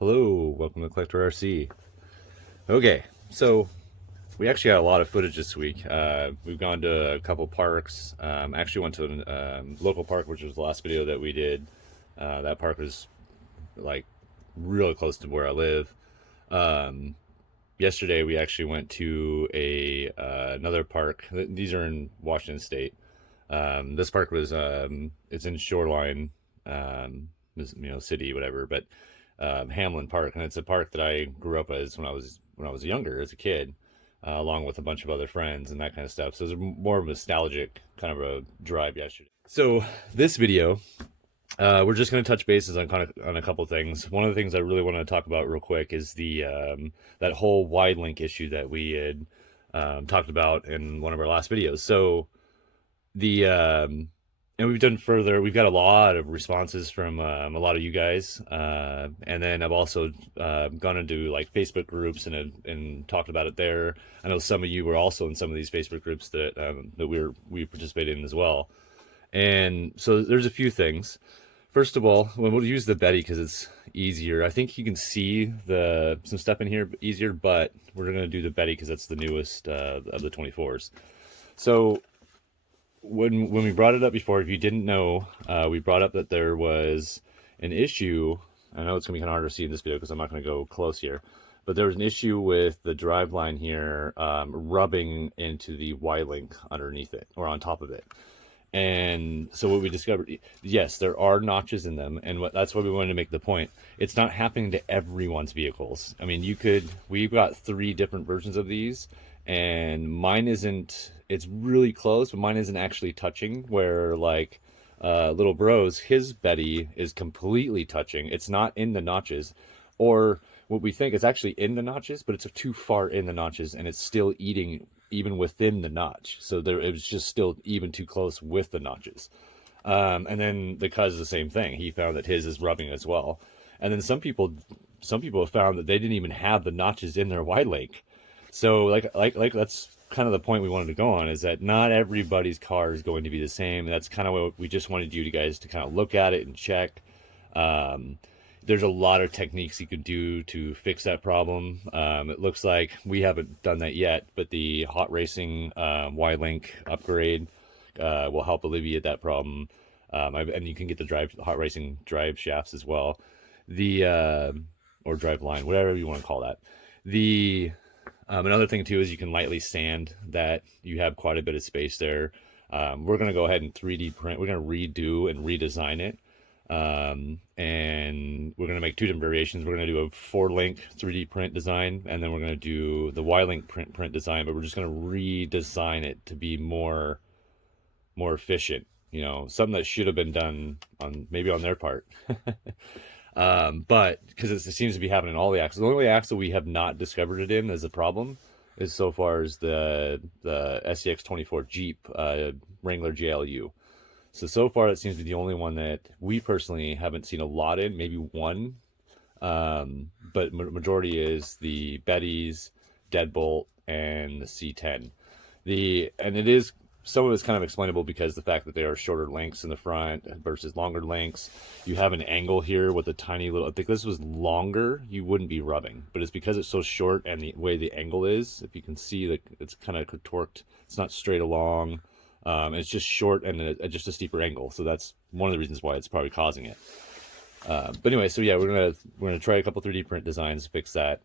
Hello, welcome to Collector RC. Okay, so we actually got a lot of footage this week. We've gone to a couple parks. Actually went to a local park, which was the last video that we did. That park was like really close to where I live. Um, Yesterday we actually went to a another park. These are in Washington State. This park was it's in Shoreline, city, whatever. But Hamlin Park, and it's a park that I grew up as when I was younger as a kid, along with a bunch of other friends and that kind of stuff. So it's more of a nostalgic kind of a drive yesterday. So this video, we're just going to touch bases on on a couple things. One of the things I really want to talk about real quick is the that whole wide link issue that we had talked about in one of our last videos. So the and we've done further. We've got a lot of responses from a lot of you guys, and then I've also gone into like Facebook groups and talked about it there. I know some of you were also in some of these Facebook groups that we participated in as well. And so there's a few things. First of all, we'll use the Betty because it's easier. I think you can see some stuff in here easier, but we're going to do the Betty because that's the newest of the 24s. So when we brought it up before, if you didn't know, we brought up that there was an issue. I know it's going to be kind of hard to see in this video because I'm not going to go close here, but there was an issue with the drive line here rubbing into the Y-link underneath it or on top of it. And so what we discovered, yes, there are notches in them, and that's why we wanted to make the point. It's not happening to everyone's vehicles. I mean, we've got 3 different versions of these, and mine isn't, it's really close, but mine isn't actually touching, where like Little Bro's, his Betty is completely touching. It's not in the notches, or what we think is actually in the notches, but it's too far in the notches, and it's still eating even within the notch. So it was just still even too close with the notches. And then the cuz the same thing. He found that his is rubbing as well. And then some people have found that they didn't even have the notches in their wide link. So like that's kind of the point we wanted to go on, is that not everybody's car is going to be the same. That's kind of what we just wanted you guys to kind of look at it and check. There's a lot of techniques you could do to fix that problem. It looks like we haven't done that yet, but the hot racing Y-Link upgrade will help alleviate that problem. And you can get the hot racing drive shafts as well, or drive line, whatever you want to call that. Another thing too is you can lightly sand that. You have quite a bit of space there. We're going to go ahead and 3D print. We're going to redo and redesign it. And we're going to make 2 different variations. We're going to do a 4-link 3D print design, and then we're going to do the Y-link print design, but we're just going to redesign it to be more efficient, something that should have been done maybe on their part. But because it seems to be happening in all the axles. The only axle we have not discovered it in as a problem is so far as the SCX24 Jeep Wrangler JLU. So far, that seems to be the only one that we personally haven't seen a lot in, maybe one. But majority is the Betty's, Deadbolt, and the C10. And it is, some of it's kind of explainable because the fact that they are shorter lengths in the front versus longer lengths. You have an angle here with a tiny little, I think this was longer, you wouldn't be rubbing. But it's because it's so short and the way the angle is, if you can see that it's kind of contorted, it's not straight along. It's just short and just a steeper angle, so that's one of the reasons why it's probably causing it. But anyway, so yeah, we're gonna try a couple 3D print designs to fix that,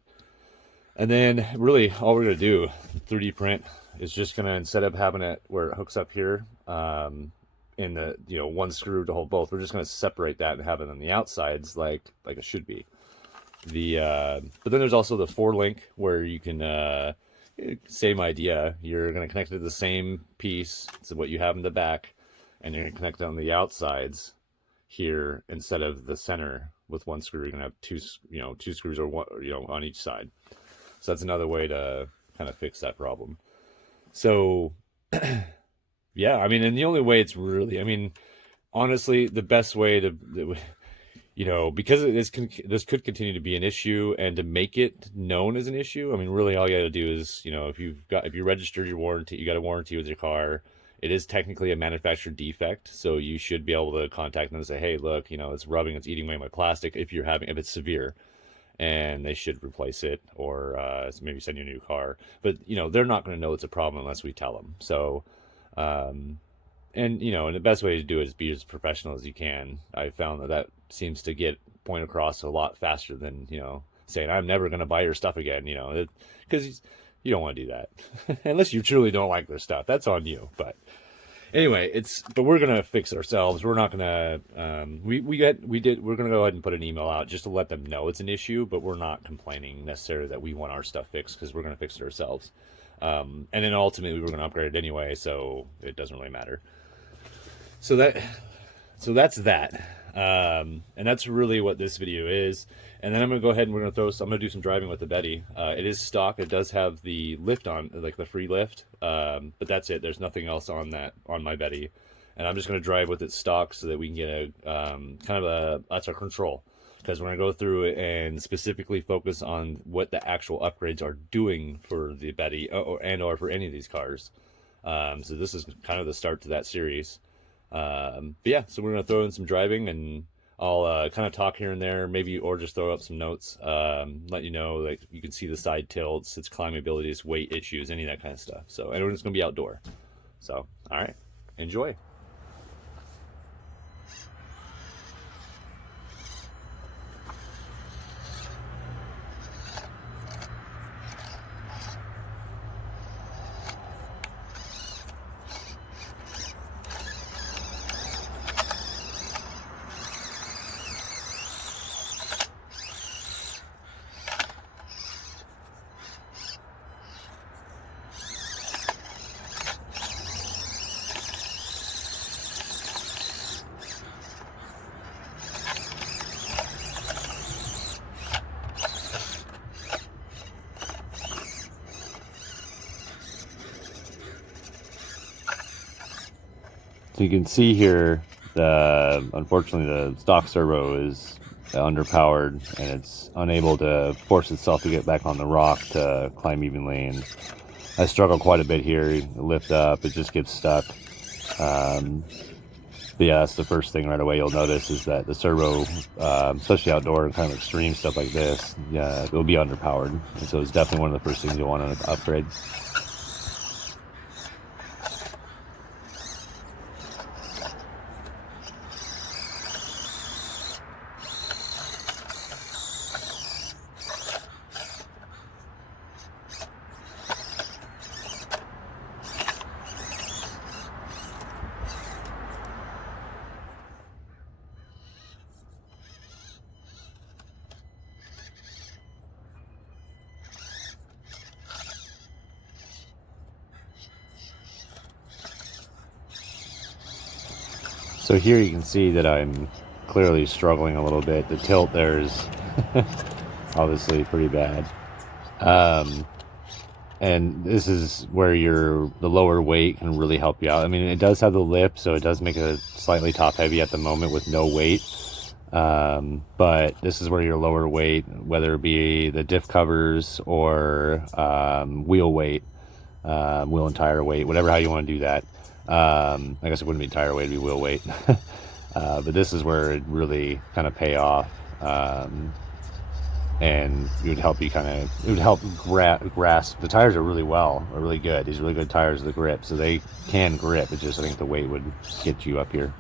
and then really all we're gonna do 3D print is just gonna, instead of having it where it hooks up here in the one screw to hold both, we're just gonna separate that and have it on the outsides like it should be. But then there's also the 4-link where you can. Same idea. You're going to connect it to the same piece, so what you have in the back, and you're going to connect it on the outsides here instead of the center with 1 screw. You're going to have 2 screws or one, on each side. So that's another way to kind of fix that problem. So yeah, I mean, and the only way it's really, I mean, honestly, the best way to because this could continue to be an issue, and to make it known as an issue, I mean, really all you got to do is, if you registered your warranty, you got a warranty with your car, it is technically a manufacturer defect, so you should be able to contact them and say, hey, look, it's rubbing, it's eating away my plastic if it's severe. and they should replace it, or maybe send you a new car. But they're not going to know it's a problem unless we tell them. So and and the best way to do it is be as professional as you can. I found that seems to get point across a lot faster than saying I'm never going to buy your stuff again, because you don't want to do that unless you truly don't like their stuff. That's on you. But anyway, but we're gonna fix it ourselves. We're not gonna we're gonna go ahead and put an email out just to let them know it's an issue, but we're not complaining necessarily that we want our stuff fixed, because we're gonna fix it ourselves. And then ultimately we're gonna upgrade it anyway, so it doesn't really matter. So that's that. And that's really what this video is. And then I'm gonna go ahead and I'm gonna do some driving with the Betty. It is stock. It does have the lift on, like the free lift, but that's it. There's nothing else on my Betty, and I'm just gonna drive with it stock so that we can get that's our control, because we're gonna go through it and specifically focus on what the actual upgrades are doing for the Betty or for any of these cars. So this is kind of the start to that series. But yeah, so we're gonna throw in some driving, and I'll kind of talk here and there, maybe, or just throw up some notes, let you know, like you can see the side tilts, its climbability, its weight issues, any of that kind of stuff. So everyone's gonna be outdoor. So all right, enjoy. So you can see here, unfortunately the stock servo is underpowered, and it's unable to force itself to get back on the rock to climb evenly. And I struggle quite a bit here. Lift up, it just gets stuck. But yeah, that's the first thing right away you'll notice, is that the servo, especially outdoor and kind of extreme stuff like this, yeah, it'll be underpowered. And so it's definitely one of the first things you'll want to upgrade. So here you can see that I'm clearly struggling a little bit. The tilt there is obviously pretty bad. And this is where the lower weight can really help you out. I mean, it does have the lip, so it does make it slightly top heavy at the moment with no weight. But this is where your lower weight, whether it be the diff covers or wheel weight, wheel and tire weight, whatever how you want to do that. I guess it wouldn't be tire weight, it'd be wheel weight. But this is where it really kind of pay off. And it would help you it would help grasp. The tires are really good. These are really good tires, the grip, so they can grip. It's just, I think the weight would get you up here.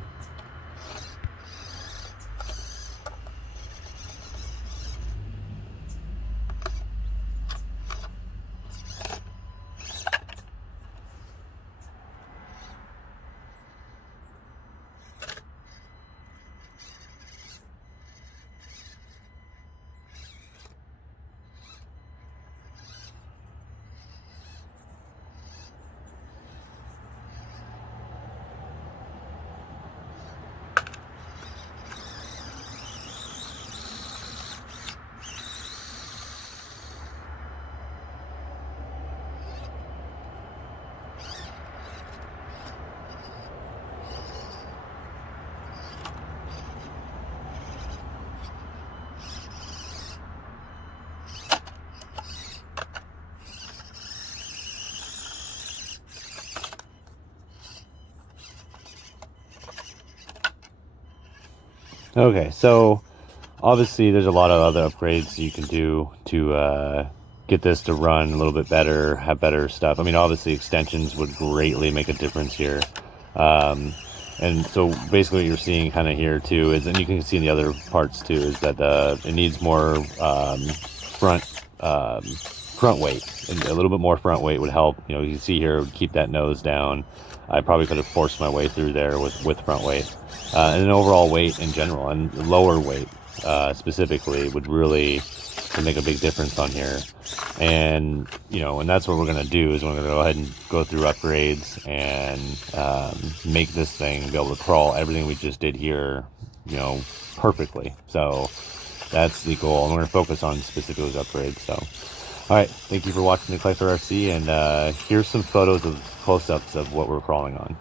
Okay, so Obviously, there's a lot of other upgrades you can do to get this to run a little bit better, have better stuff. I mean, obviously, extensions would greatly make a difference here. And so basically what you're seeing kind of here too is, and you can see in the other parts too, is that it needs more front weight, and a little bit more front weight would help. You know, you can see here, would keep that nose down. I probably could have forced my way through there with front weight, and an overall weight in general, and lower weight specifically would really make a big difference on here. And you know, and that's what we're gonna do, is we're gonna go ahead and go through upgrades and make this thing be able to crawl everything we just did here, you know, perfectly. So that's the goal, and we're gonna focus on specific those upgrades. So all right, thank you for watching the Collector RC, and here's some photos of close-ups of what we're crawling on.